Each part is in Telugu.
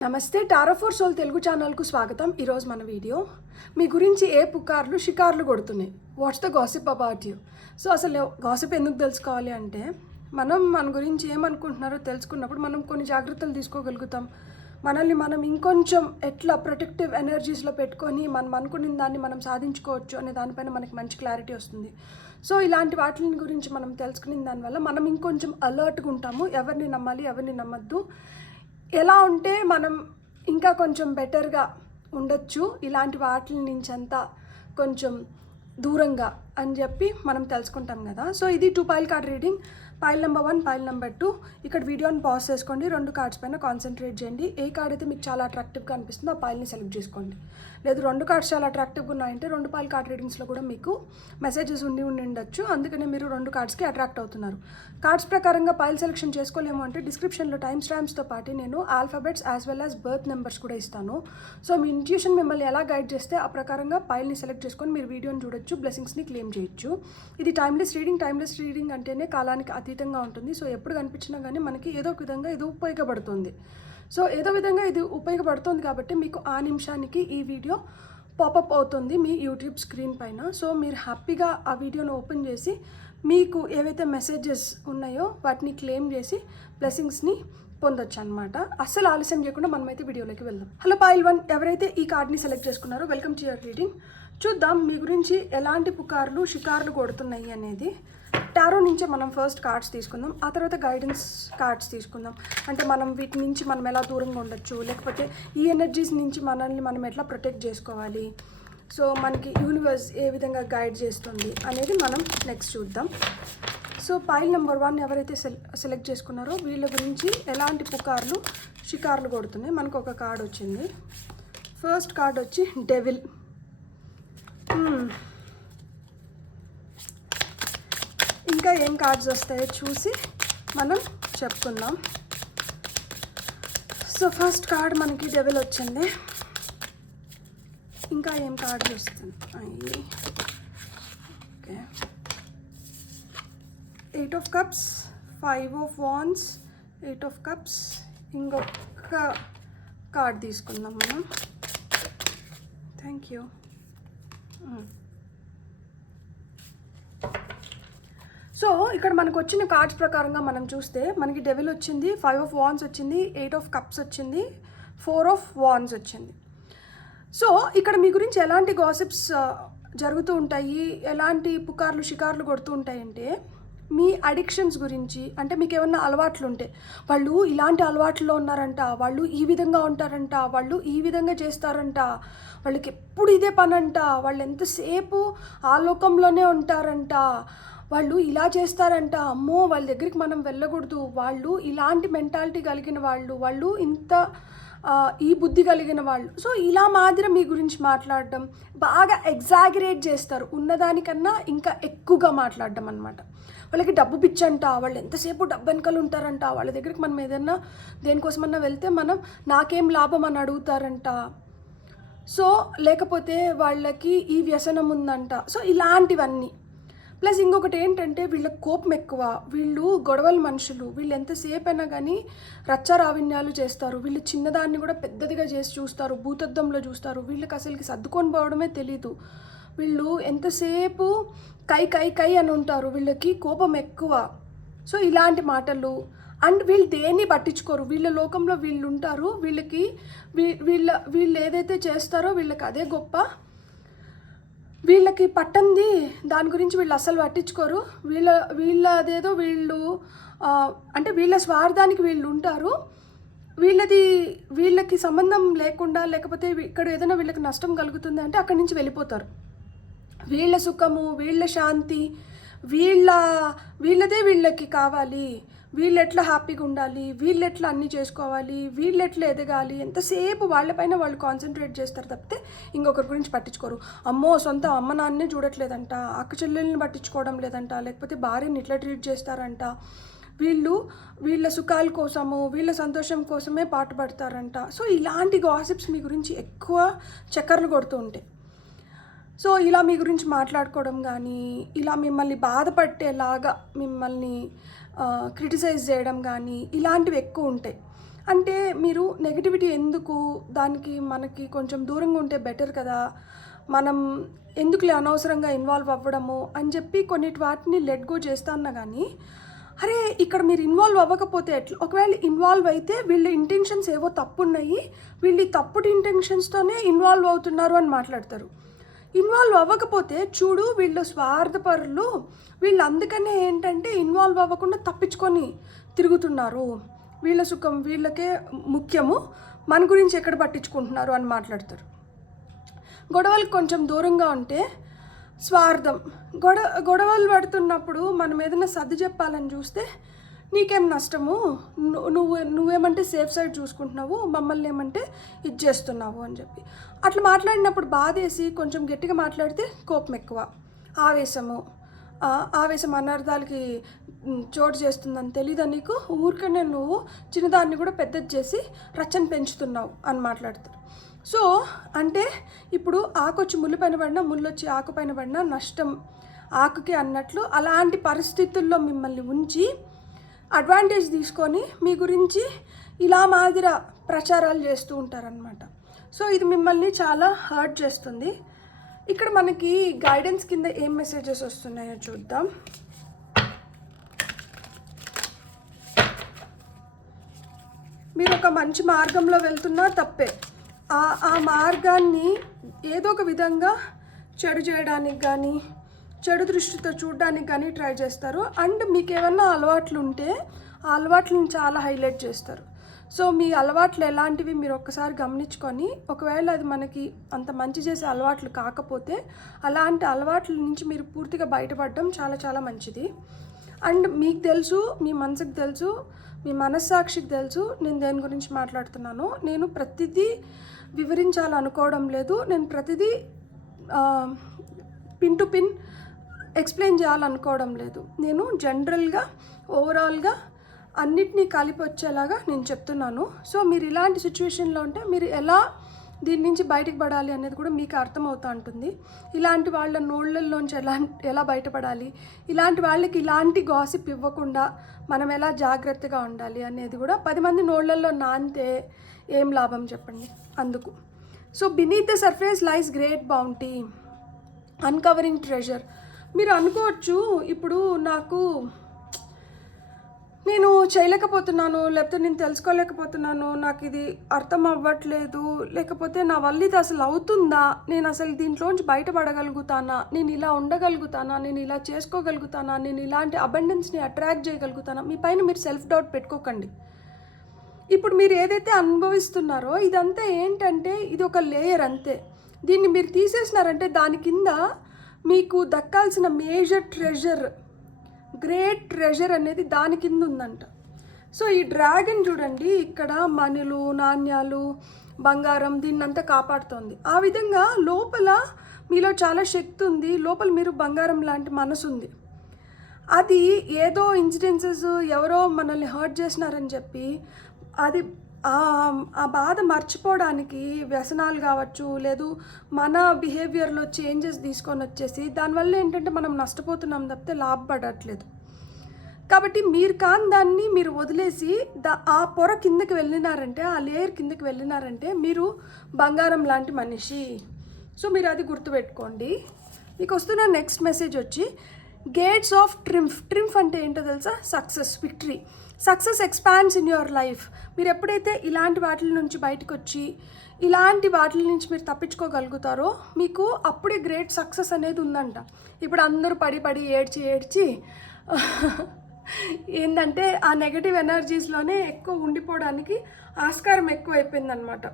నమస్తే టారో ఫర్ సోల్ తెలుగు ఛానల్కు స్వాగతం. ఈరోజు మన వీడియో మీ గురించి ఏ పుకార్లు షికార్లు కొడుతున్నాయి. What's the gossip about you. So అసలు గాసిప్ ఎందుకు తెలుసుకోవాలి అంటే మన గురించి ఏమనుకుంటున్నారో తెలుసుకున్నప్పుడు మనం కొన్ని జాగ్రత్తలు తీసుకోగలుగుతాం. మనల్ని మనం ఇంకొంచెం ఎట్లా ప్రొటెక్టివ్ ఎనర్జీస్లో పెట్టుకొని మనం అనుకున్న దాన్ని మనం సాధించుకోవచ్చు అనే దానిపైన మనకి మంచి క్లారిటీ వస్తుంది. సో ఇలాంటి వాటి గురించి మనం తెలుసుకున్న దానివల్ల మనం ఇంకొంచెం అలర్ట్గా ఉంటాము. ఎవరిని నమ్మాలి, ఎవరిని నమ్మద్దు, ఎలా ఉంటే మనం ఇంకా కొంచెం బెటర్గా ఉండొచ్చు, ఇలాంటి వాటి నుంచి అంతా కొంచెం దూరంగా అని చెప్పి మనం తెలుసుకుంటాం కదా. సో ఇది 2 pile card reading. Pile number 1, pile number 2. ఇక్కడ వీడియోని పాజ్ చేసుకోండి, 2 కార్డ్స్ పైన కాన్సన్ట్రేట్ చేయండి. ఏ కార్డ్ అయితే మీకు చాలా అట్రాక్టివ్గా అనిపిస్తుందో ఆ పైల్ని సెలెక్ట్ చేసుకోండి. లేదు 2 కార్డ్స్ చాలా అట్రాక్టివ్గా ఉన్నాయంటే 2 పైల్ కార్డ్ రీడింగ్స్లో కూడా మీకు మెసేజెస్ ఉండి ఉండొచ్చు, అందుకనే మీరు 2 కార్డ్స్కి అట్రాక్ట్ అవుతున్నారు. కార్డ్స్ ప్రకారంగా పైల్ సెలెక్షన్ చేసుకోలేము అంటే డిస్క్రిప్షన్లో టైమ్ స్టాంప్స్తో పాటు నేను alphabets as well as berth numbers కూడా ఇస్తాను. సో మీ ఇంట్యూషన్ మిమ్మల్ని ఎలా గైడ్ చేస్తే ఆ ప్రకారంగా పైల్ని సెలెక్ట్ చేసుకొని మీరు వీడియోని చూడొచ్చు, బ్లెస్సింగ్స్ని క్లెయిమ్ చేయొచ్చు. ఇది టైమ్లెస్ రీడింగ్. టైమ్లెస్ రీడింగ్ అంటేనే కాలానికి అతీతంగా ఉంటుంది. సో ఎప్పుడు కనిపించినా కానీ మనకి ఏదో ఒక విధంగా ఇది ఉపయోగపడుతుంది. సో ఏదో విధంగా ఇది ఉపయోగపడుతుంది కాబట్టి మీకు ఆ నిమిషానికి ఈ వీడియో పాపప్ అవుతుంది మీ యూట్యూబ్ స్క్రీన్ పైన. సో మీరు హ్యాపీగా ఆ వీడియోను ఓపెన్ చేసి మీకు ఏవైతే మెసేజెస్ ఉన్నాయో వాటిని క్లెయిమ్ చేసి బ్లెస్సింగ్స్ని పొందొచ్చు అనమాట. అస్సలు ఆలస్యం చేయకుండా మనమైతే వీడియోలోకి వెళ్దాం. హలో పైల్ 1, ఎవరైతే ఈ కార్డ్ని సెలెక్ట్ చేసుకున్నారో వెల్కమ్ టు యువర్ రీడింగ్. చూద్దాం మీ గురించి ఎలాంటి పుకార్లు షికార్లు కొడుతున్నాయి అనేది. టారో నుంచే మనం ఫస్ట్ కార్డ్స్ తీసుకుందాం, ఆ తర్వాత గైడెన్స్ కార్డ్స్ తీసుకుందాం. అంటే మనం వీటి నుంచి మనం ఎలా దూరంగా ఉండొచ్చు, లేకపోతే ఈ ఎనర్జీస్ నుంచి మనల్ని మనం ఎట్లా ప్రొటెక్ట్ చేసుకోవాలి, సో మనకి యూనివర్స్ ఏ విధంగా గైడ్ చేస్తుంది అనేది మనం నెక్స్ట్ చూద్దాం. సో పైల్ నెంబర్ 1 ఎవరైతే సెలెక్ట్ చేసుకున్నారో వీళ్ళ గురించి ఎలాంటి పుకార్లు షికార్లు కొడుతున్నాయి. మనకు ఒక కార్డ్ వచ్చింది. ఫస్ట్ కార్డ్ వచ్చి డెవిల్. ఇంకా ఏం కార్డ్స్ వస్తాయో చూసి మనం చెప్పుకుందాం. సో ఫస్ట్ కార్డ్ మనకి డెవిల్ వచ్చింది. ఇంకా ఏం కార్డ్స్ వస్తుంది? Okay, 8 of cups, 5 of wands, 8 of cups. ఇంకొక కార్డ్ తీసుకుందాం మనం. Thank you. సో ఇక్కడ మనకు వచ్చిన కార్డ్స్ ప్రకారంగా మనం చూస్తే మనకి డెవిల్ వచ్చింది, 5 ఆఫ్ వాండ్స్ వచ్చింది, 8 ఆఫ్ కప్స్ వచ్చింది, 4 ఆఫ్ వాండ్స్ వచ్చింది. సో ఇక్కడ మీ గురించి ఎలాంటి గాసిప్స్ జరుగుతూ ఉంటాయి, ఎలాంటి పుకార్లు షికార్లు కొడుతూ ఉంటాయంటే మీ అడిక్షన్స్ గురించి. అంటే మీకు ఏమన్నా అలవాట్లు ఉంటే వాళ్ళు ఇలాంటి అలవాట్లలో ఉన్నారంట, వాళ్ళు ఈ విధంగా ఉంటారంట, వాళ్ళు ఈ విధంగా చేస్తారంట, వాళ్ళకి ఎప్పుడు ఇదే పని అంట, వాళ్ళు ఎంతసేపు ఆ లోకంలోనే ఉంటారంట, వాళ్ళు ఇలా చేస్తారంట, అమ్మో వాళ్ళ దగ్గరికి మనం వెళ్ళకూడదు, వాళ్ళు ఇలాంటి మెంటాలిటీ కలిగిన వాళ్ళు, వాళ్ళు ఇంత ఈ బుద్ధి కలిగిన వాళ్ళు. సో ఇలా మాదిరి మీ గురించి మాట్లాడడం, బాగా ఎగ్జాగరేట్ చేస్తారు, ఉన్నదానికన్నా ఇంకా ఎక్కువగా మాట్లాడడం అనమాట. వాళ్ళకి డబ్బు పిచ్చంట, వాళ్ళు ఎంతసేపు డబ్బు వెనకాల ఉంటారంట, వాళ్ళ దగ్గరికి మనం ఏదన్నా దేనికోసమన్నా వెళ్తే మనం నాకేం లాభం అని అడుగుతారంట. సో లేకపోతే వాళ్ళకి ఈ వ్యసనం ఉందంట. సో ఇలాంటివన్నీ. ప్లస్ ఇంకొకటి ఏంటంటే వీళ్ళకి కోపం ఎక్కువ, వీళ్ళు గొడవల మనుషులు, వీళ్ళు ఎంతసేపు అయినా కానీ రచ్చరావిన్యాలు చేస్తారు, వీళ్ళు చిన్నదాన్ని కూడా పెద్దదిగా చేసి చూస్తారు, భూతద్దంలో చూస్తారు, వీళ్ళకి అసలుకి సర్దుకొని పోవడమే తెలీదు, వీళ్ళు ఎంతసేపు కై కై కై అని ఉంటారు, వీళ్ళకి కోపం ఎక్కువ. సో ఇలాంటి మాటలు. అండ్ వీళ్ళు దేన్ని పట్టించుకోరు, వీళ్ళ లోకంలో వీళ్ళు ఉంటారు, వీళ్ళకి వీళ్ళు ఏదైతే చేస్తారో వీళ్ళకి అదే గొప్ప, వీళ్ళకి పట్టంది దాని గురించి వీళ్ళు అస్సలు పట్టించుకోరు. వీళ్ళ అదేదో వీళ్ళు అంటే వీళ్ళ స్వార్థానికి వీళ్ళు ఉంటారు, వీళ్ళకి సంబంధం లేకుండా, లేకపోతే ఇక్కడ ఏదైనా వీళ్ళకి నష్టం కలుగుతుంది అంటే అక్కడి నుంచి వెళ్ళిపోతారు. వీళ్ళ సుఖము, వీళ్ళ శాంతి, వీళ్ళదే వీళ్ళకి కావాలి, వీళ్ళు ఎట్లా హ్యాపీగా ఉండాలి, వీళ్ళు ఎట్లా అన్నీ చేసుకోవాలి, వీళ్ళు ఎట్లా ఎదగాలి, ఎంతసేపు వాళ్ళపైన వాళ్ళు కాన్సన్ట్రేట్ చేస్తారు తప్పితే ఇంకొకరి గురించి పట్టించుకోరు. అమ్మో సొంత అమ్మ నాన్ననే చూడట్లేదంట, అక్క చెల్లెల్ని పట్టించుకోవడం లేదంట, లేకపోతే భార్యని ఇట్లా ట్రీట్ చేస్తారంట, వీళ్ళ సుఖాల కోసము, వీళ్ళ సంతోషం కోసమే పాటుపడతారంట. సో ఇలాంటి గాసిప్స్ మీ గురించి ఎక్కువ చక్కర్లు కొడుతూ ఉంటాయి. సో ఇలా మీ గురించి మాట్లాడుకోవడం కానీ, ఇలా మిమ్మల్ని బాధపట్టేలాగా మిమ్మల్ని క్రిటిసైజ్ చేయడం కానీ ఇలాంటివి ఎక్కువ ఉంటాయి. అంటే మీరు నెగిటివిటీ ఎందుకు, దానికి మనకి కొంచెం దూరంగా ఉంటే బెటర్ కదా, మనం ఎందుకులే అనవసరంగా ఇన్వాల్వ్ అవ్వడము అని చెప్పి కొన్నిటి వాటిని లెట్ గో చేస్తా అన్నా కానీ, అరే ఇక్కడ మీరు ఇన్వాల్వ్ అవ్వకపోతే ఎట్లా, ఒకవేళ ఇన్వాల్వ్ అయితే వీళ్ళ ఇంటెన్షన్స్ ఏవో తప్పున్నాయి, వీళ్ళు తప్పుడు ఇంటెన్షన్స్తోనే ఇన్వాల్వ్ అవుతున్నారు అని మాట్లాడతారు. ఇన్వాల్వ్ అవ్వకపోతే చూడు వీళ్ళు స్వార్థపరులు, వీళ్ళు అందుకనే ఏంటంటే ఇన్వాల్వ్ అవ్వకుండా తప్పించుకొని తిరుగుతున్నారు, వీళ్ళ సుఖం వీళ్ళకే ముఖ్యము, మన గురించి ఎక్కడ పట్టించుకుంటున్నారు అని మాట్లాడతారు. గొడవలకు కొంచెం దూరంగా ఉంటే స్వార్థం, గొడవలు పడుతున్నప్పుడు మనం ఏదైనా సర్ది చెప్పాలని చూస్తే నీకేం నష్టము, నువ్వేమంటే సేఫ్ సైడ్ చూసుకుంటున్నావు, మమ్మల్ని ఏమంటే ఇది చేస్తున్నావు అని చెప్పి అట్లా మాట్లాడినప్పుడు బాధేసి కొంచెం గట్టిగా మాట్లాడితే కోపం ఎక్కువ, ఆవేశం అనర్థాలకి చోటు చేస్తుందని తెలీదా నీకు, ఊరికనే నువ్వు చిన్నదాన్ని కూడా పెద్దది చేసి రచ్చని పెంచుతున్నావు అని మాట్లాడతారు. సో అంటే ఇప్పుడు ఆకొచ్చి ముళ్ళు పైన పడినా, ముళ్ళొచ్చి ఆకు పైన పడినా నష్టం ఆకుకి అన్నట్లు అలాంటి పరిస్థితుల్లో మిమ్మల్ని ఉంచి అడ్వాంటేజ్ తీసుకొని మీ గురించి ఇలా మాదిర ప్రచారాలు చేస్తూ ఉంటారనమాట. సో ఇది మిమ్మల్ని చాలా హర్ట్ చేస్తుంది. ఇక్కడ మనకి గైడెన్స్ కింద ఏం మెసేజెస్ వస్తున్నాయో చూద్దాం. మీరు ఒక మంచి మార్గంలో వెళ్తున్నా తప్పే, ఆ మార్గాన్ని ఏదో ఒక విధంగా చెడు చేయడానికి కానీ, చెడు దృష్టితో చూడడానికి కానీ ట్రై చేస్తారు. అండ్ మీకు ఏమన్నా అలవాట్లు ఉంటే ఆ అలవాట్లను చాలా హైలైట్ చేస్తారు. సో మీ అలవాట్లు ఎలాంటివి మీరు ఒక్కసారి గమనించుకొని, ఒకవేళ అది మనకి అంత మంచి చేసే అలవాట్లు కాకపోతే అలాంటి అలవాట్ల నుంచి మీరు పూర్తిగా బయటపడడం చాలా చాలా మంచిది. అండ్ మీకు తెలుసు, మీ మనసుకు తెలుసు, మీ మనస్సాక్షికి తెలుసు నేను దేని గురించి మాట్లాడుతున్నాను. నేను ప్రతిదీ వివరించాలనుకోవడం లేదు, నేను ప్రతిదీ పిన్ టు పిన్ ఎక్స్ప్లెయిన్ చేయాలనుకోవడం లేదు. నేను జనరల్గా ఓవరాల్గా అన్నిటినీ కలిపి వచ్చేలాగా నేను చెప్తున్నాను. సో మీరు ఇలాంటి సిచ్యువేషన్లో ఉంటే మీరు ఎలా దీని నుంచి బయటకు పడాలి అనేది కూడా మీకు అర్థమవుతూ ఉంటుంది. ఇలాంటి వాళ్ళ నోళ్ళల్లోంచి ఎలా బయటపడాలి, ఇలాంటి వాళ్ళకి ఇలాంటి గాసిప్ ఇవ్వకుండా మనం ఎలా జాగ్రత్తగా ఉండాలి అనేది కూడా 10 మంది నోళ్ళల్లో నానితే ఏం లాభం చెప్పండి. అందుకు so beneath the surface lies great bounty, uncovering treasure. మీరు అనుకోవచ్చు ఇప్పుడు నేను చేయలేకపోతున్నాను, లేకపోతే నేను తెలుసుకోలేకపోతున్నాను, నాకు ఇది అర్థం అవ్వట్లేదు, లేకపోతే నా వల్ల ఇది అసలు అవుతుందా, నేను అసలు దీంట్లోంచి బయటపడగలుగుతానా, నేను ఇలా ఉండగలుగుతానా, నేను ఇలా చేసుకోగలుగుతానా, నేను ఇలాంటి అబండెన్స్ని అట్రాక్ట్ చేయగలుగుతానా. మీ పైన మీరు సెల్ఫ్ డౌట్ పెట్టుకోకండి. ఇప్పుడు మీరు ఏదైతే అనుభవిస్తున్నారో ఇదంతా ఏంటంటే ఇది ఒక లేయర్ అంతే. దీన్ని మీరు తీసేసినారంటే దాని కింద మీకు దక్కాల్సిన మేజర్ ట్రెజర్, గ్రేట్ ట్రెజర్ అనేది దాని కింద ఉందంట. సో ఈ డ్రాగన్ చూడండి, ఇక్కడ మణులు, నాణ్యాలు, బంగారం దీన్నంతా కాపాడుతోంది. ఆ విధంగా లోపల మీలో చాలా శక్తి ఉంది, లోపల మీరు బంగారం లాంటి మనసు ఉంది. అది ఏదో ఇన్సిడెన్సెస్ ఎవరో మనల్ని హర్ట్ చేసినారని చెప్పి అది ఆ బాధ మర్చిపోవడానికి వ్యసనాలు కావచ్చు, లేదు మన బిహేవియర్లో చేంజెస్ తీసుకొని వచ్చేసి దానివల్ల ఏంటంటే మనం నష్టపోతున్నాం తప్పితే లాభపడట్లేదు. కాబట్టి మీరు కాని దాన్ని మీరు వదిలేసి ఆ పొర కిందకి వెళ్ళినారంటే, ఆ లేయర్ కిందకి వెళ్ళినారంటే మీరు బంగారం లాంటి మనిషి. సో మీరు అది గుర్తుపెట్టుకోండి. మీకు వస్తున్న నెక్స్ట్ మెసేజ్ వచ్చి గేట్స్ ఆఫ్ ట్రింఫ్. ట్రింఫ్ అంటే ఏంటో తెలుసా? Success, victory. Success expands in your life. మీరు ఎప్పుడైతే ఇలాంటి వాటి నుంచి బయటకు వచ్చి ఇలాంటి వాటి నుంచి మీరు తప్పించుకోగలుగుతారో మీకు అప్పుడే గ్రేట్ సక్సెస్ అనేది ఉందంట. ఇప్పుడు అందరూ పడి ఏడ్చి ఏంటంటే ఆ నెగటివ్ ఎనర్జీస్లోనే ఎక్కువ ఉండిపోవడానికి ఆస్కారం ఎక్కువ అయిపోయిందనమాట.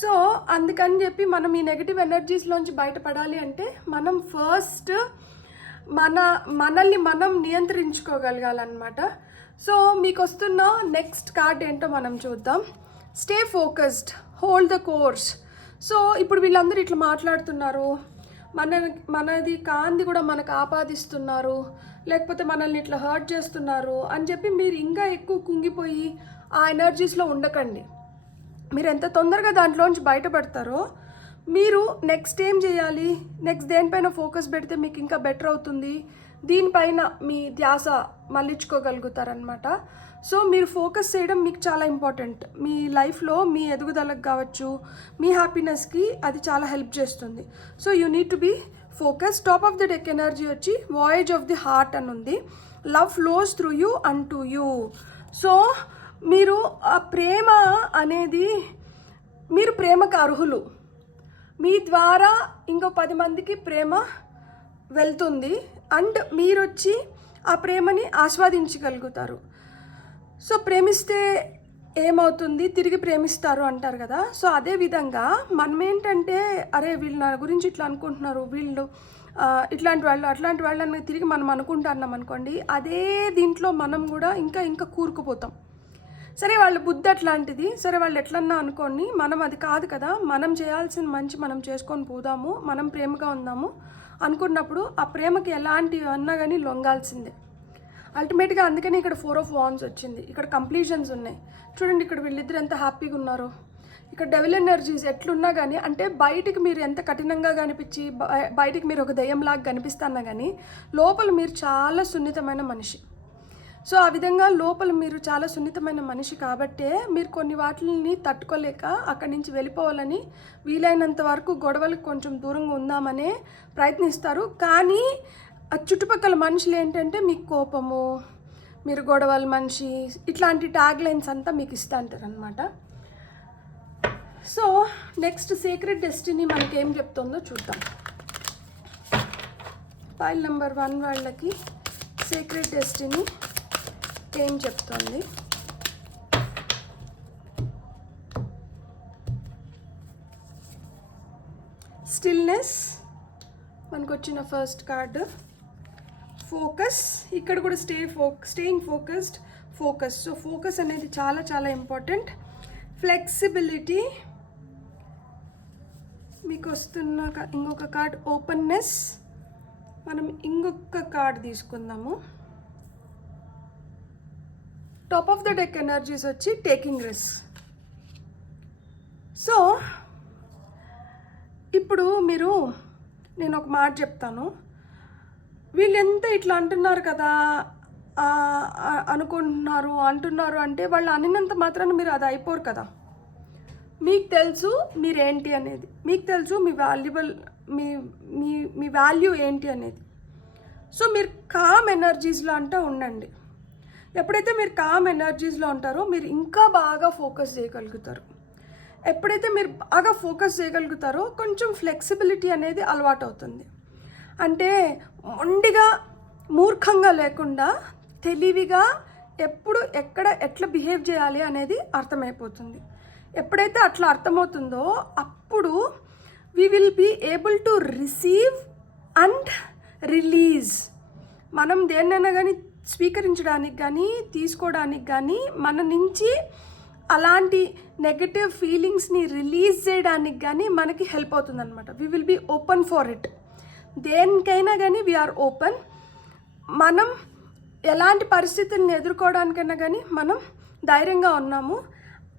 సో అందుకని చెప్పి మనం ఈ నెగటివ్ ఎనర్జీస్లోంచి బయటపడాలి అంటే మనం ఫస్ట్ మనల్ని మనం నియంత్రించుకోగలగాలన్నమాట. సో మీకు వస్తున్న నెక్స్ట్ కార్డ్ ఏంటో మనం చూద్దాం. Stay focused, hold the course. So ఇప్పుడు వీళ్ళందరూ ఇట్లా మాట్లాడుతున్నారు, మనది కాంది కూడా మనకు ఆపాదిస్తున్నారు, లేకపోతే మనల్ని ఇట్లా హర్ట్ చేస్తున్నారు అని చెప్పి మీరు ఇంకా ఎక్కువ కుంగిపోయి ఆ ఎనర్జీస్లో ఉండకండి. మీరు ఎంత తొందరగా దాంట్లోంచి బయటపడతారో మీరు నెక్స్ట్ ఏం చేయాలి, నెక్స్ట్ దేనిపైన ఫోకస్ పెడితే మీకు ఇంకా బెటర్ అవుతుంది, దీనిపైన మీ ధ్యాస మళ్ళించుకోగలుగుతారనమాట. సో మీరు ఫోకస్ చేయడం మీకు చాలా ఇంపార్టెంట్. మీ లైఫ్లో మీ ఎదుగుదలకు కావచ్చు, మీ హ్యాపీనెస్కి అది చాలా హెల్ప్ చేస్తుంది. So you need to be focus. Top of the deck energy వచ్చి వాయేజ్ ఆఫ్ ది హార్ట్ అని ఉంది. Love flows through you and to you. So మీరు ఆ ప్రేమ అనేది, మీరు ప్రేమకు అర్హులు. మీ ద్వారా ఇంకో 10 మందికి ప్రేమ వెళ్తుంది అండ్ మీరు వచ్చి ఆ ప్రేమని ఆస్వాదించగలుగుతారు. సో ప్రేమిస్తే ఏమవుతుంది, తిరిగి ప్రేమిస్తారు అంటారు కదా. సో అదేవిధంగా మనం ఏంటంటే, అరే వీళ్ళు నా గురించి ఇట్లా అనుకుంటున్నారు, వీళ్ళు ఇట్లాంటి వాళ్ళు అట్లాంటి వాళ్ళని తిరిగి మనం అనుకుంటున్నాం అనుకోండి, అదే దీంట్లో మనం కూడా ఇంకా కూరుకుపోతాం. సరే వాళ్ళ బుద్ధి అట్లాంటిది, సరే వాళ్ళు ఎట్లన్నా అనుకోండి, మనం అది కాదు కదా. మనం చేయాల్సిన మంచి మనం చేసుకొని పోదాము, మనం ప్రేమగా ఉందాము అనుకున్నప్పుడు ఆ ప్రేమకి ఎలాంటివి అన్నా కానీ లొంగాల్సిందే అల్టిమేట్గా. అందుకని ఇక్కడ 4 of Wands వచ్చింది. ఇక్కడ కంప్లీషన్స్ ఉన్నాయి చూడండి. ఇక్కడ వీళ్ళిద్దరు ఎంత హ్యాపీగా ఉన్నారో. ఇక్కడ డెవిల్ ఎనర్జీస్ ఎట్లున్నా కానీ, అంటే బయటికి మీరు ఎంత కఠినంగా కనిపించి బయటికి మీరు ఒక దయ్యంలాగా కనిపిస్తున్నా కానీ లోపల మీరు చాలా సున్నితమైన మనిషి. సో ఆ విధంగా లోపల మీరు చాలా సున్నితమైన మనిషి కాబట్టే మీరు కొన్ని వాటిని తట్టుకోలేక అక్కడి నుంచి వెళ్ళిపోవాలని వీలైనంత వరకు గొడవలకు కొంచెం దూరంగా ఉందామనే ప్రయత్నిస్తారు. కానీ ఆ చుట్టుపక్కల మనుషులు ఏంటంటే మీకు కోపము, మీరు గొడవల మనిషి, ఇట్లాంటి ట్యాగ్ లైన్స్ అంతా మీకు ఇస్తూ ఉంటారు అనమాట. సో నెక్స్ట్ సీక్రెట్ డెస్టినీ మనకి ఏం చెప్తుందో చూద్దాం. ఫైల్ నెంబర్ 1 వాళ్ళకి సీక్రెట్ డెస్టినీ ఏం చెప్తుంది? స్టిల్నెస్ మనకు వచ్చిన ఫస్ట్ కార్డు. ఫోకస్, ఇక్కడ కూడా staying focused, focus. So focus అనేది చాలా చాలా ఇంపార్టెంట్. ఫ్లెక్సిబిలిటీ మీకు వస్తున్న ఇంకొక కార్డ్ ఓపెన్నెస్. మనం ఇంకొక కార్డ్ తీసుకుందాము. Top of the deck energies వచ్చి టేకింగ్ రిస్క్. సో ఇప్పుడు నేను ఒక మాట చెప్తాను. వీళ్ళు ఎంత ఇట్లా అంటున్నారు కదా, అంటున్నారు అంటే వాళ్ళు అన్నినంత మాత్రాన మీరు అది అయిపోరు కదా. మీకు తెలుసు మీరేంటి అనేది, మీకు తెలుసు మీ వాల్యుబుల్ మీ వాల్యూ ఏంటి అనేది. సో మీరు కామ్ ఎనర్జీస్లో అంటే ఉండండి. ఎప్పుడైతే మీరు కామ్ ఎనర్జీస్లో ఉంటారో మీరు ఇంకా బాగా ఫోకస్ చేయగలుగుతారు. ఎప్పుడైతే మీరు బాగా ఫోకస్ చేయగలుగుతారో కొంచెం ఫ్లెక్సిబిలిటీ అనేది అలవాటు అవుతుంది. అంటే మొండిగా మూర్ఖంగా లేకుండా తెలివిగా ఎప్పుడు ఎక్కడ ఎట్లా బిహేవ్ చేయాలి అనేది అర్థమైపోతుంది. ఎప్పుడైతే అట్లా అర్థమవుతుందో అప్పుడు we will be able to receive and release. మనం దేన్నైనా కానీ స్వీకరించడానికి కానీ తీసుకోవడానికి కానీ మన నుంచి అలాంటి నెగటివ్ ఫీలింగ్స్ని రిలీజ్ చేయడానికి కానీ మనకి హెల్ప్ అవుతుంది అనమాట. We will be open for it. దేనికైనా కానీ వీఆర్ ఓపెన్. మనం ఎలాంటి పరిస్థితులను ఎదుర్కోవడానికైనా కానీ మనం ధైర్యంగా ఉన్నాము.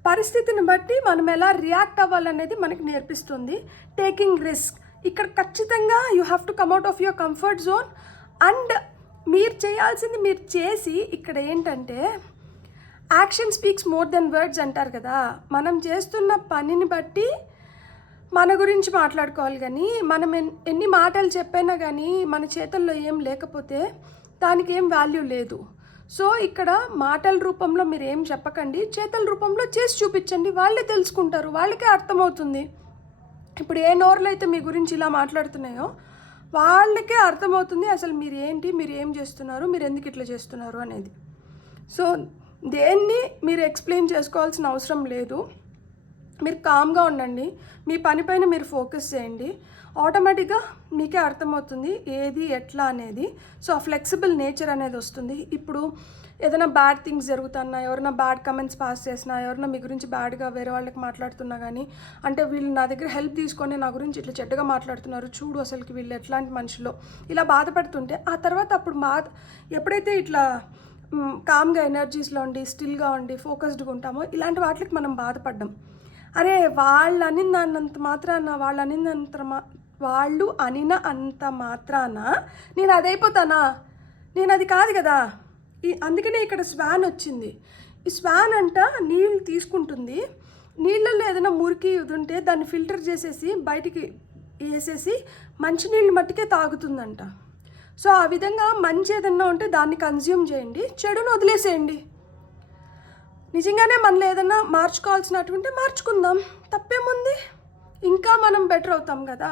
పరిస్థితిని బట్టి మనం ఎలా రియాక్ట్ అవ్వాలనేది మనకి నేర్పిస్తుంది టేకింగ్ రిస్క్. ఇక్కడ ఖచ్చితంగా you have to come out of your comfort zone and మీరు చేయాల్సింది మీరు చేసి, ఇక్కడ ఏంటంటే action speaks more than words అంటారు కదా. మనం చేస్తున్న పనిని బట్టి మన గురించి మాట్లాడుకోవాలి. కానీ మనం ఎన్ని మాటలు చెప్పైనా కానీ మన చేతుల్లో ఏం లేకపోతే దానికి ఏం వాల్యూ లేదు. సో ఇక్కడ మాటల రూపంలో మీరు ఏం చెప్పకండి, చేతల రూపంలో చేసి చూపించండి. వాళ్ళే తెలుసుకుంటారు, వాళ్ళకే అర్థమవుతుంది. ఇప్పుడు ఏ నోర్లు అయితే మీ గురించి ఇలా మాట్లాడుతున్నాయో వాళ్ళకే అర్థమవుతుంది అసలు మీరు ఏంటి, మీరు ఏం చేస్తున్నారు, మీరు ఎందుకు ఇట్లా చేస్తున్నారు అనేది. సో దేన్ని మీరు ఎక్స్ప్లెయిన్ చేసుకోవాల్సిన అవసరం లేదు. మీరు కామ్గా ఉండండి, మీ పనిపైన మీరు ఫోకస్ చేయండి. ఆటోమేటిక్గా మీకే అర్థమవుతుంది ఏది ఎట్లా అనేది. సో ఆ ఫ్లెక్సిబుల్ నేచర్ అనేది వస్తుంది. ఇప్పుడు ఏదైనా బ్యాడ్ థింగ్స్ జరుగుతున్నా, ఎవరైనా బ్యాడ్ కమెంట్స్ పాస్ చేసినా, ఎవరైనా మీ గురించి బ్యాడ్గా వేరే వాళ్ళకి మాట్లాడుతున్నా కానీ, అంటే వీళ్ళు నా దగ్గర హెల్ప్ తీసుకొని నా గురించి ఇట్లా చెడ్డగా మాట్లాడుతున్నారు, చూడు అసలుకి వీళ్ళు ఎట్లాంటి మనుషులో, ఇలా బాధపడుతుంటే ఆ తర్వాత అప్పుడు ఎప్పుడైతే ఇట్లా కామ్గా ఎనర్జీస్లో ఉండి స్టిల్గా ఉండి ఫోకస్డ్గా ఉంటామో ఇలాంటి వాటికి మనం బాధపడ్డాం. అరే వాళ్ళు అనినంత మాత్రాన వాళ్ళు అనిన అంత మాత్రాన నేను అది అయిపోతానా, నేను అది కాదు కదా, అందుకనే ఇక్కడ స్వాన్ వచ్చింది. ఈ స్వాన్ అంట నీళ్ళు తీసుకుంటుంది, నీళ్ళల్లో ఏదైనా మురికి ఇది ఉంటే దాన్ని ఫిల్టర్ చేసేసి బయటికి వేసేసి మంచినీళ్ళు మట్టుకే తాగుతుందంట. సో ఆ విధంగా మంచి ఏదన్నా ఉంటే దాన్ని కన్జ్యూమ్ చేయండి, చెడును వదిలేసేయండి. నిజంగానే మనలో ఏదన్నా మార్చుకోవాల్సినటువంటి మార్చుకుందాం, తప్పేముంది, ఇంకా మనం బెటర్ అవుతాం కదా.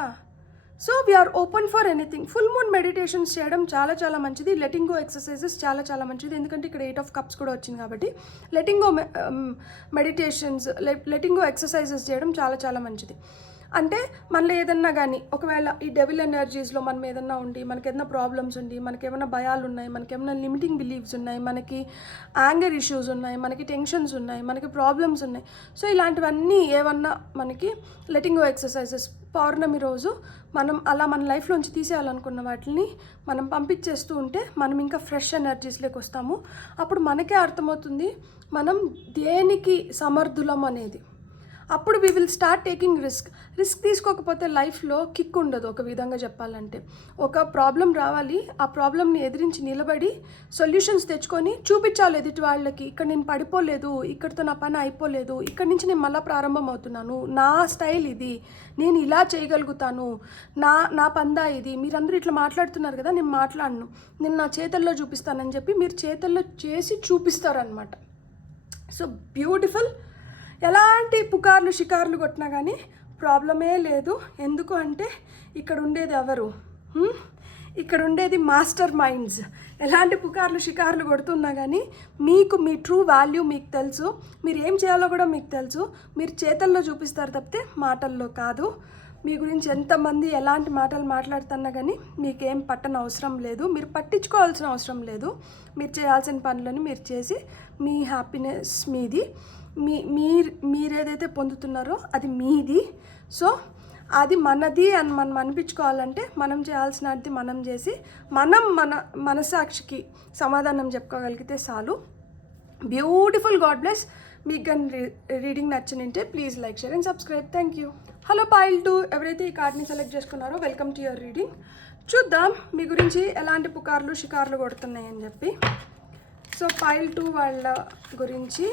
So we are open for anything. Full moon meditations చేయడం చాలా చాలా మంచిది. లెటింగ్ గో ఎక్సర్సైజెస్ చాలా చాలా మంచిది, ఎందుకంటే ఇక్కడ 8 of Cups కూడా వచ్చింది కాబట్టి letting go meditations, letting go exercises చేయడం చాలా చాలా మంచిది. అంటే మనలో ఏదన్నా కానీ ఒకవేళ ఈ డెవిల్ ఎనర్జీస్లో మనం ఏదన్నా ఉండి, మనకి ఏదైనా ప్రాబ్లమ్స్ ఉండి, మనకి ఏమైనా భయాలు ఉన్నాయి, మనకి ఏమైనా లిమిటింగ్ బిలీఫ్స్ ఉన్నాయి, మనకి యాంగర్ ఇష్యూస్ ఉన్నాయి, మనకి టెన్షన్స్ ఉన్నాయి, మనకి ప్రాబ్లమ్స్ ఉన్నాయి. సో ఇలాంటివన్నీ ఏమన్నా మనకి లెటింగ్ గో ఎక్సర్సైజెస్ పౌర్ణమి రోజు మనం అలా మన లైఫ్లోంచి తీసేయాలనుకున్న వాటిని మనం పంపించేస్తూ ఉంటే మనం ఇంకా ఫ్రెష్ ఎనర్జీస్లోకి వస్తాము. అప్పుడు మనకే అర్థమవుతుంది మనం దేనికి సమర్థులం అనేది. అప్పుడు we will start taking risk తీసుకోకపోతే లైఫ్లో కిక్ ఉండదు. ఒక విధంగా చెప్పాలంటే ఒక ప్రాబ్లం రావాలి, ఆ ప్రాబ్లమ్ని ఎదిరించి నిలబడి సొల్యూషన్స్ తెచ్చుకొని చూపించాలి ఎదుటి వాళ్ళకి, ఇక్కడ నేను పడిపోలేదు, ఇక్కడితో నా పని అయిపోలేదు, ఇక్కడి నుంచి నేను మళ్ళీ ప్రారంభం అవుతున్నాను, నా స్టైల్ ఇది, నేను ఇలా చేయగలుగుతాను, నా పందా ఇది. మీరందరూ ఇట్లా మాట్లాడుతున్నారు కదా, నేను మాట్లాడను, నేను నా చేతల్లో చూపిస్తానని చెప్పి మీరు చేతల్లో చేసి చూపిస్తారనమాట. So beautiful. ఎలాంటి పుకార్లు షికార్లు కొట్టినా కానీ ప్రాబ్లమే లేదు. ఎందుకు అంటే ఇక్కడ ఉండేది ఎవరు? ఇక్కడ ఉండేది మాస్టర్ మైండ్స్. ఎలాంటి పుకార్లు షికార్లు కొడుతున్నా కానీ మీకు మీ ట్రూ వాల్యూ మీకు తెలుసు, మీరు ఏం చేయాలో కూడా మీకు తెలుసు. మీరు చేతల్లో చూపిస్తారు తప్పితే మాటల్లో కాదు. మీ గురించి ఎంతమంది ఎలాంటి మాటలు మాట్లాడుతున్నా కానీ మీకేం పట్టని అవసరం లేదు, మీరు పట్టించుకోవాల్సిన అవసరం లేదు. మీరు చేయాల్సిన పనులని మీరు చేసి మీ హ్యాపీనెస్ మీది, మీరేదైతే పొందుతున్నారో అది మీది. సో అది మనది అని మనం అనిపించుకోవాలంటే మనం చేయాల్సినది మనం చేసి మన మనసాక్షికి సమాధానం చెప్పుకోగలిగితే చాలు. బ్యూటిఫుల్. God bless. మీకు కానీ రీడింగ్ నచ్చినంటే please like, share and subscribe. Thank you. Hello pile 2, ఎవరైతే ఈ కార్డ్ని సెలెక్ట్ చేసుకున్నారో వెల్కమ్ టు యువర్ రీడింగ్. చూద్దాం మీ గురించి ఎలాంటి పుకార్లు షికార్లు కొడుతున్నాయని చెప్పి. సో పైల్ 2 వాళ్ళ గురించి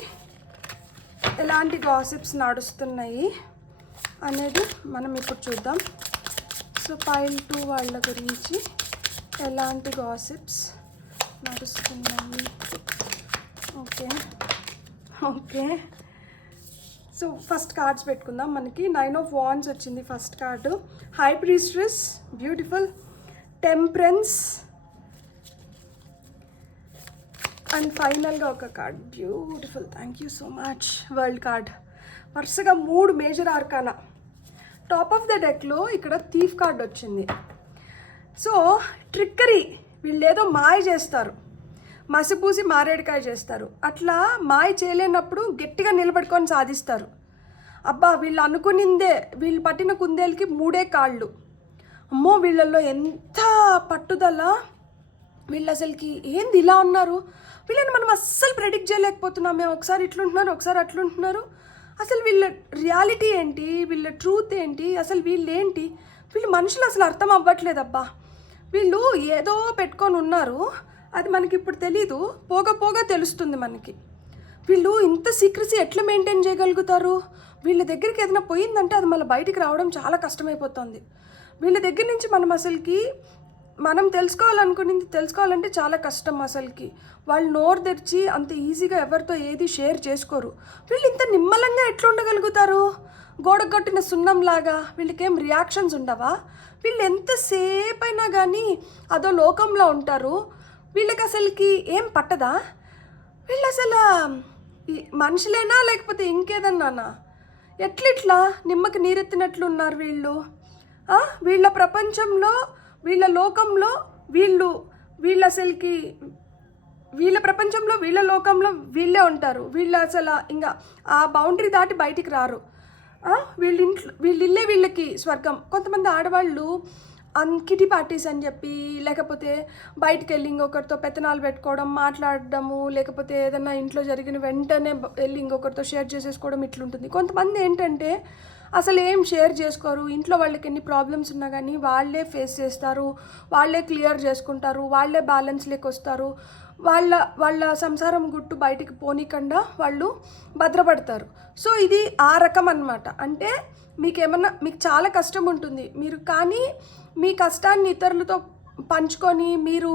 ఎలాంటి గాసిప్స్ నడుస్తున్నాయి అనేది మనం ఇప్పుడు చూద్దాం. సో పైల్ 2 వాళ్ళ గురించి ఎలాంటి గాసిప్స్ నడుస్తున్నాయి. ఓకే సో ఫస్ట్ కార్డ్స్ పెట్టుకుందాం. మనకి 9 of Wands వచ్చింది first card. High priestess, beautiful. Temperance and ఫైనల్గా ఒక card, beautiful. Thank you so much. World card. వరుసగా 3 major arcana. Top of the డెక్లో ఇక్కడ థీఫ్ కార్డ్ వచ్చింది. సో ట్రిక్కరీ, వీళ్ళు ఏదో మాయ చేస్తారు, మసిపూసి మారేడుకాయ చేస్తారు. అట్లా మాయ చేయలేనప్పుడు గట్టిగా నిలబడుకొని సాధిస్తారు. అబ్బా వీళ్ళు అనుకునిందే, వీళ్ళు పట్టిన కుందేలకి 3 కాళ్ళు. అమ్మో వీళ్ళల్లో ఎంత పట్టుదల, వీళ్ళు అసలుకి ఏంది ఇలా ఉన్నారు, వీళ్ళని మనం అస్సలు ప్రెడిక్ట్ చేయలేకపోతున్నామే. ఒకసారి ఇట్లుంటున్నారు, ఒకసారి అట్లుంటున్నారు. అసలు వీళ్ళ రియాలిటీ ఏంటి, వీళ్ళ ట్రూత్ ఏంటి, అసలు వీళ్ళు ఏంటి, వీళ్ళు మనుషులు అసలు అర్థం అవ్వట్లేదబ్బా. వీళ్ళు ఏదో పెట్టుకొని ఉన్నారు, అది మనకి ఇప్పుడు తెలీదు, పోగా తెలుస్తుంది మనకి. వీళ్ళు ఇంత సీక్రెసీ ఎట్లా మెయింటైన్ చేయగలుగుతారు? వీళ్ళ దగ్గరికి ఏదైనా పోయిందంటే అది మళ్ళీ బయటికి రావడం చాలా కష్టమైపోతుంది. వీళ్ళ దగ్గర నుంచి మనం తెలుసుకోవాలంటే చాలా కష్టం అసలుకి. వాళ్ళు నోరు తెరిచి అంత ఈజీగా ఎవరితో ఏది షేర్ చేసుకోరు. వీళ్ళు ఇంత నిమ్మలంగా ఎట్లా ఉండగలుగుతారు? గోడగొట్టిన సున్నంలాగా. వీళ్ళకేం రియాక్షన్స్ ఉండవా? వీళ్ళు ఎంతసేపు అయినా కానీ అదో లోకంలో ఉంటారు. వీళ్ళకి అసలుకి ఏం పట్టదా? వీళ్ళు అసలు మనుషులేనా లేకపోతే ఇంకేదన్నానా? ఎట్లిట్లా నిమ్మకి నీరెత్తినట్లు ఉన్నారు వీళ్ళు. వీళ్ళ ప్రపంచంలో, వీళ్ళ లోకంలో వీళ్ళు అసలుకి వీళ్ళ ప్రపంచంలో, వీళ్ళ లోకంలో వీళ్ళే ఉంటారు. వీళ్ళు అసలు ఇంకా ఆ బౌండరీ దాటి బయటికి రారు. వీళ్ళిల్లే వీళ్ళకి స్వర్గం. కొంతమంది ఆడవాళ్ళు కిటీ పార్టీస్ అని చెప్పి, లేకపోతే బయటికి వెళ్ళి ఇంకొకరితో పెత్తనాలు పెట్టుకోవడం, మాట్లాడడము, లేకపోతే ఏదైనా ఇంట్లో జరిగిన వెంటనే వెళ్ళి ఇంకొకరితో షేర్ చేసేసుకోవడం ఇట్లుంటుంది. కొంతమంది ఏంటంటే అసలు ఏం షేర్ చేసుకోరు. ఇంట్లో వాళ్ళకి ఎన్ని ప్రాబ్లమ్స్ ఉన్నా కానీ వాళ్ళే ఫేస్ చేస్తారు, వాళ్ళే క్లియర్ చేసుకుంటారు, వాళ్ళే బ్యాలెన్స్లోకి వస్తారు. వాళ్ళ వాళ్ళ సంసారం గుట్టు బయటికి పోనీకుండా వాళ్ళు భద్రపడతారు. సో ఇది ఆ రకం అన్నమాట. అంటే మీకు చాలా కష్టం ఉంటుంది, మీరు కానీ మీ కష్టాన్ని ఇతరులతో పంచుకొని మీరు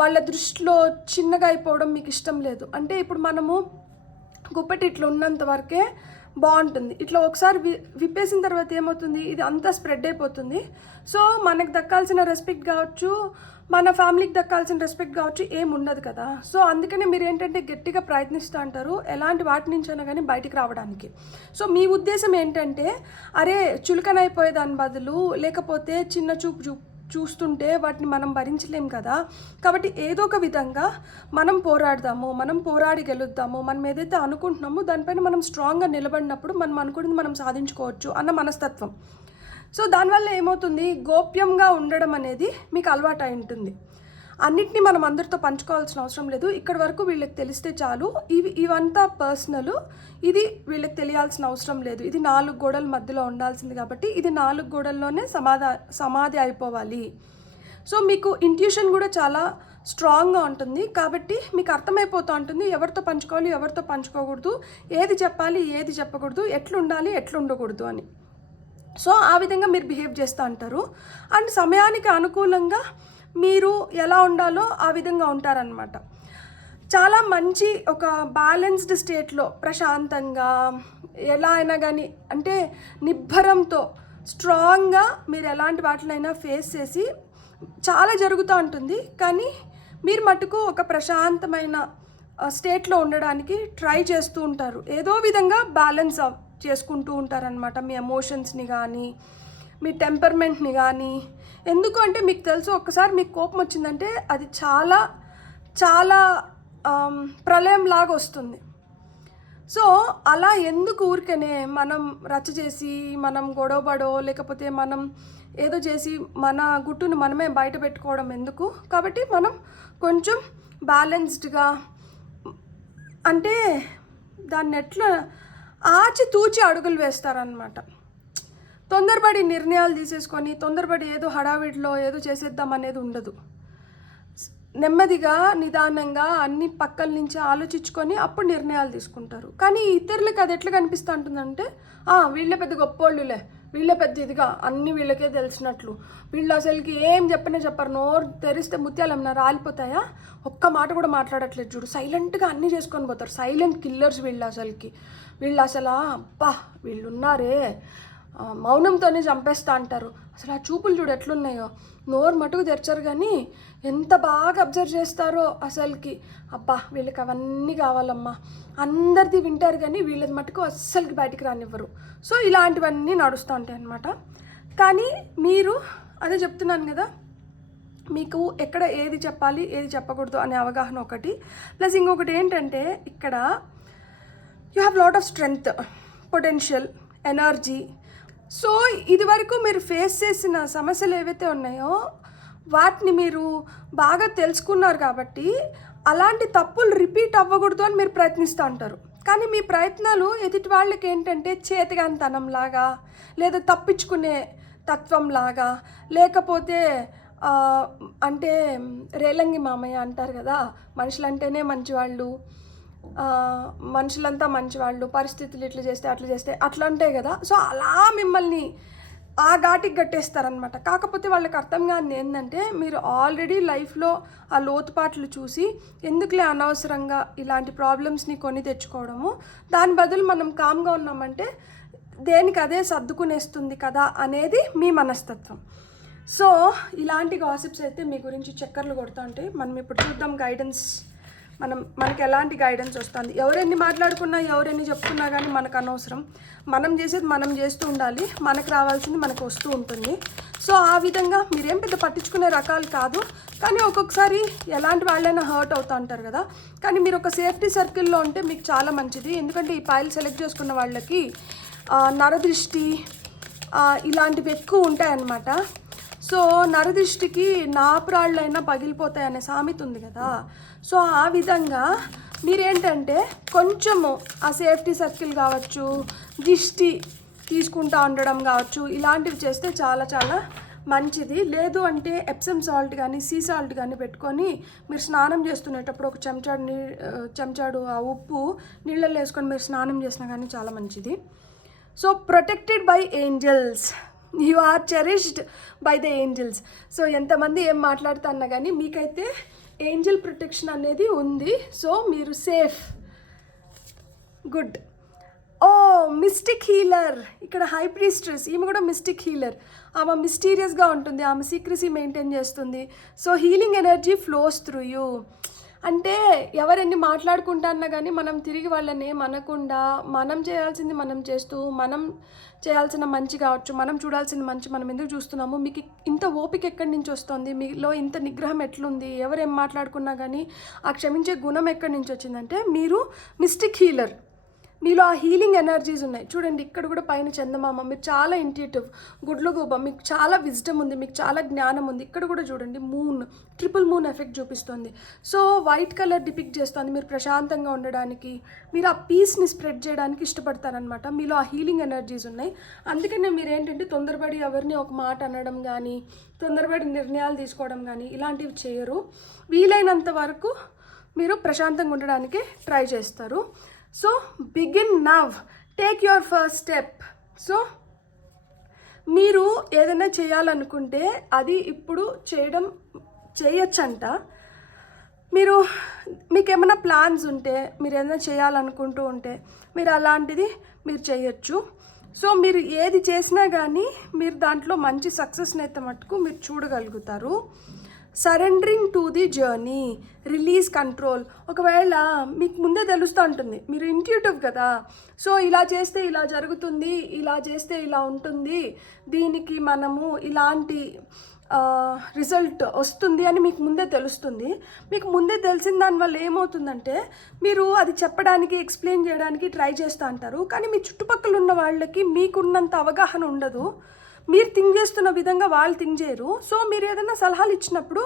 వాళ్ళ దృష్టిలో చిన్నగా అయిపోవడం మీకు ఇష్టం లేదు. అంటే ఇప్పుడు మనము గుప్పెటి ఇట్లా ఉన్నంత వరకే బాగుంటుంది. ఇట్లా ఒకసారి విప్పేసిన తర్వాత ఏమవుతుంది, ఇది అంతా స్ప్రెడ్ అయిపోతుంది. సో మనకు దక్కాల్సిన రెస్పెక్ట్ కావచ్చు, మన ఫ్యామిలీకి దక్కాల్సిన రెస్పెక్ట్ కావచ్చు ఏముండదు కదా. సో అందుకనే మీరు ఏంటంటే గట్టిగా ప్రయత్నిస్తూ అంటారు ఎలాంటి వాటి నుంచైనా కానీ బయటికి రావడానికి. సో మీ ఉద్దేశం ఏంటంటే అరే చులకనైపోయే దాని బదులు, లేకపోతే చిన్న చూపు చూస్తుంటే వాటిని మనం భరించలేం కదా, కాబట్టి ఏదో ఒక విధంగా మనం పోరాడదాము, మనం పోరాడి గెలుద్దాము, మనం ఏదైతే అనుకుంటున్నామో దానిపైన మనం స్ట్రాంగ్గా నిలబడినప్పుడు మనం అనుకున్నది మనం సాధించుకోవచ్చు అన్న మనస్తత్వం. సో దానివల్ల ఏమవుతుంది, గోప్యంగా ఉండడం అనేది మీకు అలవాటు అయి ఉంటుంది. అన్నిటినీ మనం అందరితో పంచుకోవాల్సిన అవసరం లేదు. ఇక్కడి వరకు వీళ్ళకి తెలిస్తే చాలు, ఇవంతా పర్సనల్, ఇది వీళ్ళకి తెలియాల్సిన అవసరం లేదు. ఇది 4 గోడల మధ్యలో ఉండాల్సింది కాబట్టి ఇది 4 గోడల్లోనే సమాధి అయిపోవాలి. సో మీకు ఇంట్యూషన్ కూడా చాలా స్ట్రాంగ్గా ఉంటుంది కాబట్టి మీకు అర్థమైపోతూ ఉంటుంది ఎవరితో పంచుకోవాలి, ఎవరితో పంచుకోకూడదు, ఏది చెప్పాలి, ఏది చెప్పకూడదు, ఎట్లుండాలి, ఎట్లుండకూడదు అని. సో ఆ విధంగా మీరు బిహేవ్ చేస్తూ అంటారు. అండ్ సమయానికి అనుకూలంగా మీరు ఎలా ఉండాలో ఆ విధంగా ఉంటారనమాట. చాలా మంచి ఒక బ్యాలెన్స్డ్ స్టేట్లో ప్రశాంతంగా ఎలా అయినా కానీ అంటే నిబ్బరంతో స్ట్రాంగ్గా మీరు ఎలాంటి వాటినైనా ఫేస్ చేసి చాలా జరుగుతూ ఉంటుంది. కానీ మీరు మటుకు ఒక ప్రశాంతమైన స్టేట్లో ఉండడానికి ట్రై చేస్తూ ఉంటారు, ఏదో విధంగా బ్యాలెన్స్ చేసుకుంటూ ఉంటారనమాట. మీ ఎమోషన్స్ని కానీ మీ టెంపర్మెంట్ని కానీ. ఎందుకు అంటే మీకు తెలుసు ఒక్కసారి మీకు కోపం వచ్చిందంటే అది చాలా చాలా ప్రళయం లాగా వస్తుంది. సో అలా ఎందుకు ఊరికనే మనం రచ్చ చేసి మనం గొడవపడో లేకపోతే మనం ఏదో చేసి మన గుట్టును మనమే బయట పెట్టుకోవడం ఎందుకు. కాబట్టి మనం కొంచెం బ్యాలెన్స్డ్గా అంటే దాన్ని ఎట్లా ఆచితూచి అడుగులు వేస్తారనమాట. తొందరపడి నిర్ణయాలు తీసేసుకొని తొందరపడి ఏదో హడావిడిలో ఏదో చేసేద్దాం అనేది ఉండదు. నెమ్మదిగా నిదానంగా అన్ని పక్కల నుంచి ఆలోచించుకొని అప్పుడు నిర్ణయాలు తీసుకుంటారు. కానీ ఇతరులకు అది ఎట్లా కనిపిస్తూ ఉంటుందంటే వీళ్ళే పెద్ద గొప్పోళ్ళులే, వీళ్ళే పెద్ద ఇదిగా అన్నీ వీళ్ళకే తెలిసినట్లు, వీళ్ళు అసలుకి ఏం చెప్పనే చెప్పరు, నోరు తెరిస్తే ముత్యాలు ఏమన్నా రాలిపోతాయా, ఒక్క మాట కూడా మాట్లాడట్లేదు చూడు, సైలెంట్గా అన్నీ చేసుకొని పోతారు, సైలెంట్ కిల్లర్స్ వీళ్ళు అసలు అబ్బా వీళ్ళు ఉన్నారే మౌనంతోనే చంపేస్తా అంటారు. అసలు ఆ చూపులు చూడు ఎట్లున్నాయో, నోరు మటుకు తెరచరు కానీ ఎంత బాగా అబ్జర్వ్ చేస్తారో అసలుకి. అబ్బా వీళ్ళకి అవన్నీ కావాలమ్మా, అందరిది వింటారు కానీ వీళ్ళది మటుకు అస్సలకి బయటికి రానివ్వరు. సో ఇలాంటివన్నీ నడుస్తూ ఉంటాయి అన్నమాట. కానీ మీరు అదే చెప్తున్నాను కదా, మీకు ఎక్కడ ఏది చెప్పాలి ఏది చెప్పకూడదు అనే అవగాహన ఒకటి, ప్లస్ ఇంకొకటి ఏంటంటే ఇక్కడ you have lot of strength, potential, energy. So ఇది వరకు మీరు ఫేస్ చేసిన సమస్యలు ఏవైతే ఉన్నాయో వాటిని మీరు బాగా తెలుసుకున్నారు కాబట్టి అలాంటి తప్పులు రిపీట్ అవ్వకూడదు అని మీరు ప్రయత్నిస్తూ ఉంటారు. కానీ మీ ప్రయత్నాలు ఎదుటి వాళ్ళకి ఏంటంటే చేతిగాంతనంలాగా, లేదా తప్పించుకునే తత్వంలాగా, లేకపోతే అంటే రేలంగి మామయ్య అంటారు కదా, మనుషులంటేనే మంచివాళ్ళు, మనుషులంతా మంచివాళ్ళు, పరిస్థితులు ఇట్లా చేస్తే అట్లా చేస్తే అట్లా ఉంటాయి కదా. సో అలా మిమ్మల్ని ఆ ఘాటికి కట్టేస్తారనమాట. కాకపోతే వాళ్ళకి అర్థం కాని ఏంటంటే మీరు ఆల్రెడీ లైఫ్లో ఆ లోతుపాట్లు చూసి ఎందుకులే అనవసరంగా ఇలాంటి ప్రాబ్లమ్స్ని కొని తెచ్చుకోవడము, దాని బదులు మనం కామ్గా ఉన్నామంటే దేనికి అదే సర్దుకునేస్తుంది కదా అనేది మీ మనస్తత్వం. సో ఇలాంటి గాసిప్స్ అయితే మీ గురించి చక్కర్లు కొడుతూ ఉంటాయి. మనం ఇప్పుడు చూద్దాం గైడెన్స్, మనకి ఎలాంటి గైడెన్స్ వస్తుంది. ఎవరెన్ని మాట్లాడుకున్నా ఎవరెన్ని చెప్తున్నా కానీ మనకు అనవసరం, మనం చేసేది మనం చేస్తూ ఉండాలి, మనకు రావాల్సింది మనకు వస్తూ ఉంటుంది. సో ఆ విధంగా మీరేం పెద్ద పట్టించుకునే రకాలు కాదు, కానీ ఒక్కొక్కసారి ఎలాంటి వాళ్ళైనా హర్ట్ అవుతూ ఉంటారు కదా. కానీ మీరు ఒక సేఫ్టీ సర్కిల్లో ఉంటే మీకు చాలా మంచిది. ఎందుకంటే ఈ పాయిల్ సెలెక్ట్ చేసుకున్న వాళ్ళకి నరదృష్టి ఇలాంటివి ఎక్కువ ఉంటాయన్నమాట. సో నరదృష్టికి నాపురాళ్ళైనా పగిలిపోతాయి అనే సామెత ఉంది కదా. సో ఆ విధంగా మీరేంటంటే కొంచెము ఆ సేఫ్టీ సర్కిల్ కావచ్చు, దిష్టి తీసుకుంటూ ఉండడం కావచ్చు, ఇలాంటివి చేస్తే చాలా చాలా మంచిది. లేదు అంటే ఎప్సమ్ సాల్ట్ కానీ సీ సాల్ట్ కానీ పెట్టుకొని మీరు స్నానం చేస్తునేటప్పుడు ఒక చెంచాడు ఆ ఉప్పు నీళ్ళల్లో వేసుకొని మీరు స్నానం చేసినా కానీ చాలా మంచిది. So protected by angels, you are cherished by the angels. So ఎంతమంది ఏం మాట్లాడుతున్నా కానీ మీకైతే ఏంజల్ ప్రొటెక్షన్ అనేది ఉంది. సో మీరు సేఫ్, గుడ్. ఓ మిస్టిక్ హీలర్, ఇక్కడ హై ప్రీస్ట్రెస్, ఈమె కూడా మిస్టిక్ హీలర్. ఆమె మిస్టీరియస్గా ఉంటుంది, ఆమె సీక్రసీ మెయింటైన్ చేస్తుంది. So healing energy flows through you. అంటే ఎవరెన్ని మాట్లాడుకుంటున్నా కానీ మనం తిరిగి వాళ్ళని ఏమనకుండా మనం చేయాల్సింది మనం చేస్తూ, మనం చేయాల్సిన మంచి కావచ్చు, మనం చూడాల్సిన మంచి మనం ఎందుకు చూస్తున్నాము, మీకు ఇంత ఓపిక ఎక్కడి నుంచి వస్తుంది, మీలో ఇంత నిగ్రహం ఎట్లుంది, ఎవరేం మాట్లాడుకున్నా కానీ ఆ క్షమించే గుణం ఎక్కడి నుంచి వచ్చిందంటే మీరు మిస్టిక్ హీలర్. మీలో ఆ హీలింగ్ ఎనర్జీస్ ఉన్నాయి. చూడండి ఇక్కడ కూడా పైన చందమామ, మీరు చాలా ఇంట్యూటివ్, గుడ్లగూబ, మీకు చాలా విజ్డమ్ ఉంది, మీకు చాలా జ్ఞానం ఉంది. ఇక్కడ కూడా చూడండి మూన్, ట్రిపుల్ మూన్ ఎఫెక్ట్ చూపిస్తుంది. సో వైట్ కలర్ డిపిక్ట్ చేస్తుంది మీరు ప్రశాంతంగా ఉండడానికి, మీరు ఆ పీస్ని స్ప్రెడ్ చేయడానికి ఇష్టపడతారనమాట. మీలో ఆ హీలింగ్ ఎనర్జీస్ ఉన్నాయి. అందుకనే మీరు ఏంటంటే తొందరపడి ఎవరిని ఒక మాట అనడం కానీ, తొందరపడి నిర్ణయాలు తీసుకోవడం కానీ ఇలాంటివి చేయరు. వీలైనంత వరకు మీరు ప్రశాంతంగా ఉండడానికి ట్రై చేస్తారు. So begin now, take your first step. So మీరు ఏదైనా చేయాలనుకుంటే అది ఇప్పుడు చేయొచ్చంట. మీకు ఏమైనా ప్లాన్స్ ఉంటే, మీరు ఏదైనా చేయాలనుకుంటూ ఉంటే మీరు అలాంటిది మీరు చేయొచ్చు. సో మీరు ఏది చేసినా కానీ మీరు దాంట్లో మంచి సక్సెస్ని అయితే మటుకు మీరు చూడగలుగుతారు. Surrendering to the journey, release control. ఒకవేళ మీకు ముందే తెలుస్తూ ఉంటుంది, మీరు ఇంట్యూటివ్ కదా, సో ఇలా చేస్తే ఇలా జరుగుతుంది, ఇలా చేస్తే ఇలా ఉంటుంది, దీనికి మనము ఇలాంటి రిజల్ట్ వస్తుంది అని మీకు ముందే తెలుస్తుంది. మీకు ముందే తెలిసిన దానివల్ల ఏమవుతుందంటే మీరు అది చెప్పడానికి, ఎక్స్ప్లెయిన్ చేయడానికి ట్రై చేస్తూ అంటారు. కానీ మీ చుట్టుపక్కల ఉన్న వాళ్ళకి మీకున్నంత అవగాహన ఉండదు. మీరు థింక్ చేస్తున్న విధంగా వాళ్ళు థింక్ చేయరు. సో మీరు ఏదైనా సలహాలు ఇచ్చినప్పుడు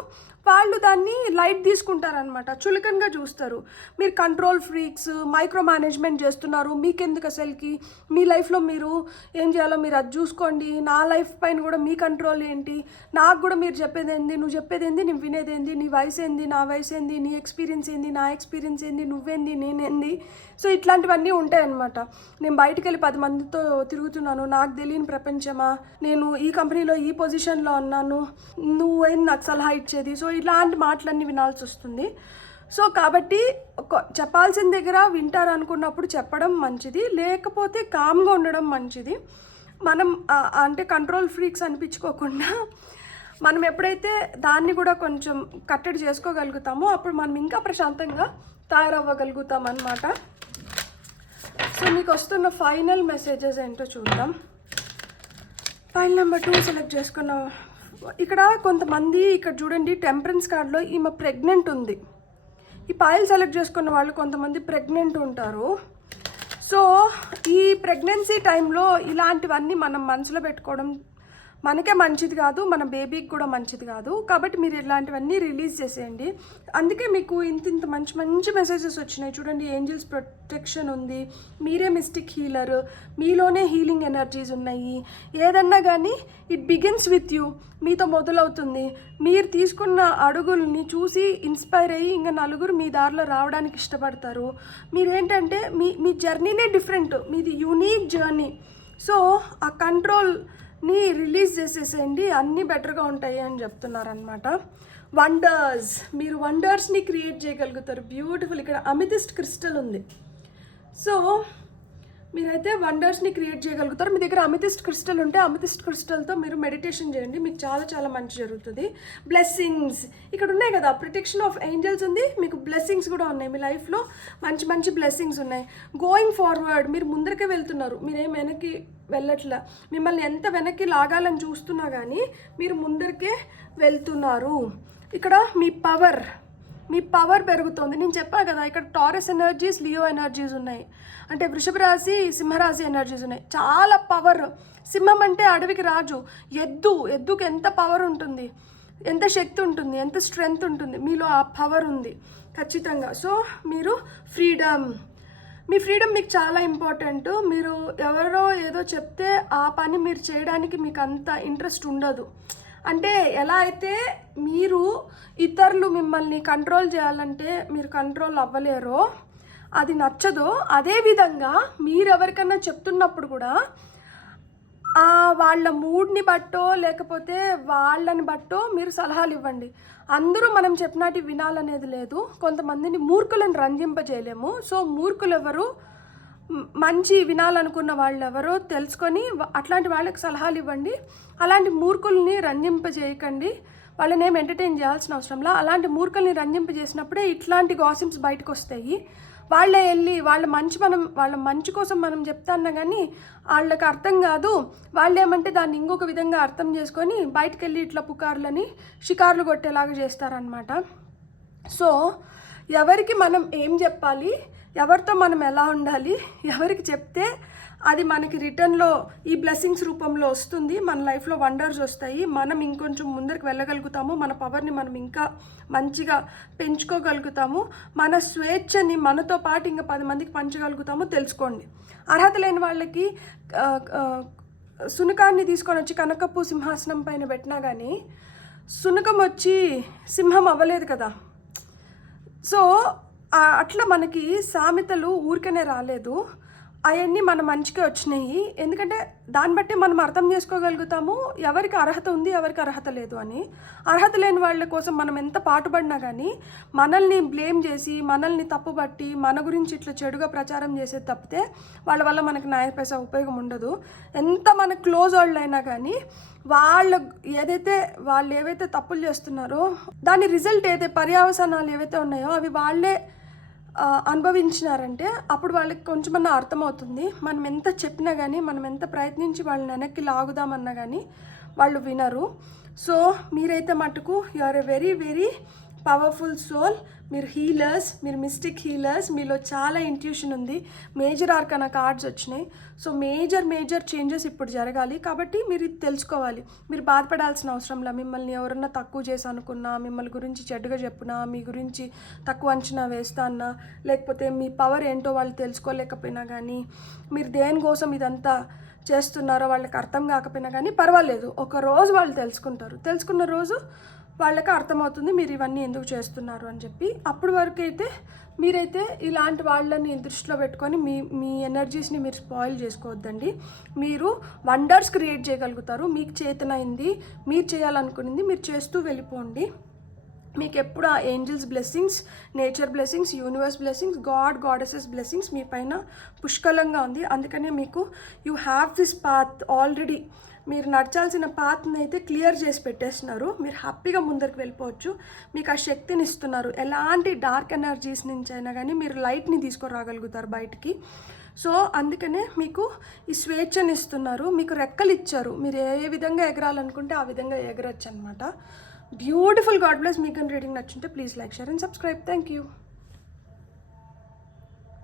వాళ్ళు దాన్ని లైట్ తీసుకుంటారనమాట, చులకనగా చూస్తారు. మీరు కంట్రోల్ ఫ్రీక్స్, మైక్రో మేనేజ్మెంట్ చేస్తున్నారు, మీకెందుకు అసలుకి, మీ లైఫ్లో మీరు ఏం చేయాలో మీరు అది చూసుకోండి, నా లైఫ్ పైన కూడా మీ కంట్రోల్ ఏంటి, నాకు కూడా మీరు చెప్పేది ఏంది, నువ్వు చెప్పేది ఏంది, నేను వినేది ఏంది, నీ వయసు ఏంది, నా వయసు ఏంది, నీ ఎక్స్పీరియన్స్ ఏంది, నా ఎక్స్పీరియన్స్ ఏంది, నువ్వేంది, నేనేంది. సో ఇట్లాంటివన్నీ ఉంటాయన్నమాట. నేను బయటికి వెళ్ళి 10 మందితో తిరుగుతున్నాను, నాకు తెలియని ప్రపంచమా, నేను ఈ కంపెనీలో ఈ పొజిషన్లో ఉన్నాను, నువ్వేంది నాకు సలహా ఇచ్చేది. సో ఇలాంటి మాటలన్నీ వినాల్సి వస్తుంది. సో కాబట్టి చెప్పాల్సిన దగ్గర వింటారు అనుకున్నప్పుడు చెప్పడం మంచిది, లేకపోతే కామ్గా ఉండడం మంచిది. మనం అంటే కంట్రోల్ ఫ్రీక్స్ అనిపించుకోకుండా మనం ఎప్పుడైతే దాన్ని కూడా కొంచెం కట్టడి చేసుకోగలుగుతామో అప్పుడు మనం ఇంకా ప్రశాంతంగా తయారవ్వగలుగుతాం అన్నమాట. సో మీకు వస్తున్న ఫైనల్ మెసేజెస్ ఏంటో చూద్దాం. ఫైల్ నెంబర్ 2 సెలెక్ట్ చేసుకున్నాం. ఇక్కడ కొంతమంది ఇక్కడ చూడండి టెంపరెన్స్ కార్డ్లో ఈమె ప్రెగ్నెంట్ ఉంది. ఈ పాయిల్ సెలెక్ట్ చేసుకున్న వాళ్ళు కొంతమంది ప్రెగ్నెంట్ ఉంటారు. సో ఈ ప్రెగ్నెన్సీ టైంలో ఇలాంటివన్నీ మనం మనసులో పెట్టుకోవడం మనకే మంచిది కాదు, మన బేబీకి కూడా మంచిది కాదు. కాబట్టి మీరు ఇలాంటివన్నీ రిలీజ్ చేసేయండి. అందుకే మీకు ఇంత మంచి మంచి మెసేజెస్ వచ్చినాయి చూడండి. ఏంజల్స్ ప్రొటెక్షన్ ఉంది, మీరే మిస్టిక్ హీలర్, మీలోనే హీలింగ్ ఎనర్జీస్ ఉన్నాయి. ఏదన్నా కానీ ఇట్ బిగిన్స్ విత్ యూ, మీతో మొదలవుతుంది. మీరు తీసుకున్న అడుగుల్ని చూసి ఇన్స్పైర్ అయ్యి ఇంకా నలుగురు మీ దారిలో రావడానికి ఇష్టపడతారు. మీరేంటంటే మీ జర్నీనే డిఫరెంట్, మీది యూనిక్ జర్నీ. సో ఆ కంట్రోల్ని రిలీజ్ చేసేసేయండి, అన్నీ బెటర్గా ఉంటాయి అని చెప్తున్నారనమాట. వండర్స్, మీరు వండర్స్ని క్రియేట్ చేయగలుగుతారు. బ్యూటిఫుల్. ఇక్కడ అమితిస్ట్ క్రిస్టల్ ఉంది. సో మీరైతే వండర్స్ని క్రియేట్ చేయగలుగుతారు. మీ దగ్గర అమితిస్ట్ క్రిస్టల్ ఉంటే అమితిస్ట్ క్రిస్టల్తో మీరు మెడిటేషన్ చేయండి, మీకు చాలా చాలా మంచి జరుగుతుంది. బ్లెస్సింగ్స్ ఇక్కడ ఉన్నాయి కదా, ప్రొటెక్షన్ ఆఫ్ ఏంజల్స్ ఉంది, మీకు బ్లెస్సింగ్స్ కూడా ఉన్నాయి. మీ లైఫ్లో మంచి మంచి బ్లెస్సింగ్స్ ఉన్నాయి. గోయింగ్ ఫార్వర్డ్, మీరు ముందరకే వెళ్తున్నారు, మీరేం వెనక్కి వెళ్ళట్లా. మిమ్మల్ని ఎంత వెనక్కి లాగాలని చూస్తున్నా కానీ మీరు ముందరికే వెళ్తున్నారు. ఇక్కడ మీ పవర్ పెరుగుతుంది. నేను చెప్పాను కదా ఇక్కడ టారస్ ఎనర్జీస్, లియో ఎనర్జీస్ ఉన్నాయి, అంటే వృషభ రాశి, సింహరాశి ఎనర్జీస్ ఉన్నాయి. చాలా పవర్. సింహం అంటే అడవికి రాజు. ఎద్దుకి ఎంత పవర్ ఉంటుంది, ఎంత శక్తి ఉంటుంది, ఎంత స్ట్రెంగ్త్ ఉంటుంది. మీలో ఆ పవర్ ఉంది ఖచ్చితంగా. సో మీరు మీ ఫ్రీడమ్ మీకు చాలా ఇంపార్టెంట్. మీరు ఎవరో ఏదో చెప్తే ఆ పని మీరు చేయడానికి మీకు అంత ఇంట్రెస్ట్ ఉండదు. అంటే ఎలా అయితే మీరు ఇతరులు మిమ్మల్ని కంట్రోల్ చేయాలంటే మీరు కంట్రోల్ అవ్వలేరో, అది నచ్చదో, అదేవిధంగా మీరు ఎవరికన్నా చెప్తున్నప్పుడు కూడా వాళ్ళ మూడ్ని బట్టో లేకపోతే వాళ్ళని బట్టో మీరు సలహాలు ఇవ్వండి. అందరూ మనం చెప్పినట్టు వినాలనేది లేదు. కొంతమందిని మూర్ఖులను రంజింపజేయలేము. సో మూర్ఖులు ఎవరు, మంచి వినాలనుకున్న వాళ్ళు ఎవరో తెలుసుకొని అట్లాంటి వాళ్ళకి సలహాలు ఇవ్వండి. అలాంటి మూర్ఖుల్ని రంజింపజేయకండి. వాళ్ళని ఏం ఎంటర్టైన్ చేయాల్సిన అవసరంలా. అలాంటి మూర్ఖుల్ని రంజింపజేసినప్పుడే ఇట్లాంటి గాసిప్స్ బయటకు వస్తాయి. వాళ్ళే వెళ్ళి వాళ్ళ మంచి కోసం మనం చెప్తాన్నా కానీ వాళ్ళకి అర్థం కాదు. వాళ్ళు ఏమంటే దాన్ని ఇంకొక విధంగా అర్థం చేసుకొని బయటకు వెళ్ళి ఇట్లా పుకార్లని షికార్లు కొట్టేలాగా చేస్తారనమాట. సో ఎవరికి మనం ఏం చెప్పాలి, ఎవరితో మనం ఎలా ఉండాలి, ఎవరికి చెప్తే అది మనకి రిటర్న్లో ఈ బ్లెస్సింగ్స్ రూపంలో వస్తుంది, మన లైఫ్లో వండర్స్ వస్తాయి, మనం ఇంకొంచెం ముందరికి వెళ్ళగలుగుతాము, మన పవర్ని మనం ఇంకా మంచిగా పెంచుకోగలుగుతాము, మన స్వేచ్ఛని మనతో పాటు ఇంకా 10 మందికి పంచగలుగుతాము తెలుసుకోండి. అర్హత లేని వాళ్ళకి శునకాన్ని తీసుకొని వచ్చి కనకపు సింహాసనం పైన పెట్టినా కానీ శునకం వచ్చి సింహం అవ్వలేదు కదా. సో అట్లా మనకి సామెతలు ఊరికనే రాలేదు, అవన్నీ మన మంచిగా వచ్చినాయి. ఎందుకంటే దాన్ని బట్టి మనం అర్థం చేసుకోగలుగుతాము ఎవరికి అర్హత ఉంది, ఎవరికి అర్హత లేదు అని. అర్హత లేని వాళ్ళ కోసం మనం ఎంత పాటుపడినా కానీ మనల్ని బ్లేమ్ చేసి మనల్ని తప్పుబట్టి మన గురించి ఇట్లా చెడుగా ప్రచారం చేసేది తప్పితే వాళ్ళ వల్ల మనకి న్యాయపైసా ఉపయోగం ఉండదు. ఎంత మన క్లోజ్ వాళ్ళు అయినా కానీ వాళ్ళు ఏవైతే తప్పులు చేస్తున్నారో దాని రిజల్ట్ పర్యవసానాలు ఏవైతే ఉన్నాయో అవి వాళ్ళే అనుభవించినారంటే అప్పుడు వాళ్ళకి కొంచెమన్నా అర్థమవుతుంది. మనం ఎంత చెప్పినా కానీ, మనం ఎంత ప్రయత్నించి వాళ్ళని వెనక్కి లాగుదామన్నా కానీ వాళ్ళు వినరు. సో మీరైతే మటుకు you are a very very powerful soul. మీరు హీలర్స్, మీరు మిస్టిక్ హీలర్స్. మీలో చాలా ఇంట్యూషన్ ఉంది. మేజర్ ఆర్కానా కార్డ్స్ వచ్చినాయి. సో మేజర్ చేంజెస్ ఇప్పుడు జరగాలి. కాబట్టి మీరు ఇది తెలుసుకోవాలి. మీరు బాధపడాల్సిన అవసరంలా. మిమ్మల్ని ఎవరన్నా తక్కువ చేసి అనుకున్నా, మిమ్మల్ని గురించి చెడ్డగా చెప్పునా, మీ గురించి తక్కువ అంచనా వేస్తా అన్నా, లేకపోతే మీ పవర్ ఏంటో వాళ్ళు తెలుసుకోలేకపోయినా కానీ, మీరు దేనికోసం ఇదంతా చేస్తున్నారో వాళ్ళకి అర్థం కాకపోయినా కానీ పర్వాలేదు, ఒక రోజు వాళ్ళు తెలుసుకున్న రోజు వాళ్ళకి అర్థమవుతుంది మీరు ఇవన్నీ ఎందుకు చేస్తున్నారు అని చెప్పి. అప్పటి వరకు అయితే మీరైతే ఇలాంటి వాళ్ళని దృష్టిలో పెట్టుకొని మీ ఎనర్జీస్ని మీరు స్పాయిల్ చేసుకోవద్దండి. మీరు వండర్స్ క్రియేట్ చేయగలుగుతారు. మీకు చేతనైంది, మీరు చేయాలనుకునింది మీరు చేస్తూ వెళ్ళిపోండి. మీకు ఎప్పుడు ఆ angels blessings, nature blessings, universe blessings, goddesses blessings మీ పైన పుష్కలంగా ఉంది. అందుకనే మీకు you have this path already. మీరు నడచాల్సిన పాత్ని అయితే క్లియర్ చేసి పెట్టేస్తున్నారు. మీరు హ్యాపీగా ముందరికి వెళ్ళిపోవచ్చు. మీకు ఆ శక్తిని ఇస్తున్నారు. ఎలాంటి డార్క్ ఎనర్జీస్ నుంచి అయినా కానీ మీరు లైట్ని తీసుకురాగలుగుతారు బయటికి. సో అందుకనే మీకు ఈ స్వేచ్ఛని ఇస్తున్నారు. మీకు రెక్కలు ఇచ్చారు. మీరు ఏ విధంగా ఎగరాలనుకుంటే ఆ విధంగా ఎగరొచ్చు అనమాట. బ్యూటిఫుల్. God bless. మీకు రీడింగ్ నచ్చుంటే please like, share and subscribe. Thank you.